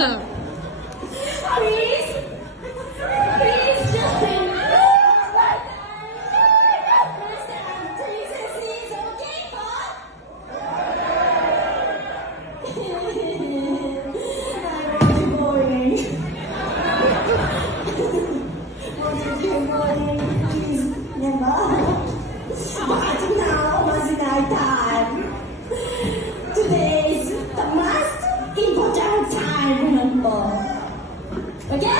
Please, please, Justin. Princess is okay, huh? I'm boring. Boring, please, never. But now, Omajinai Time. Today is the most important time, remember. Okay?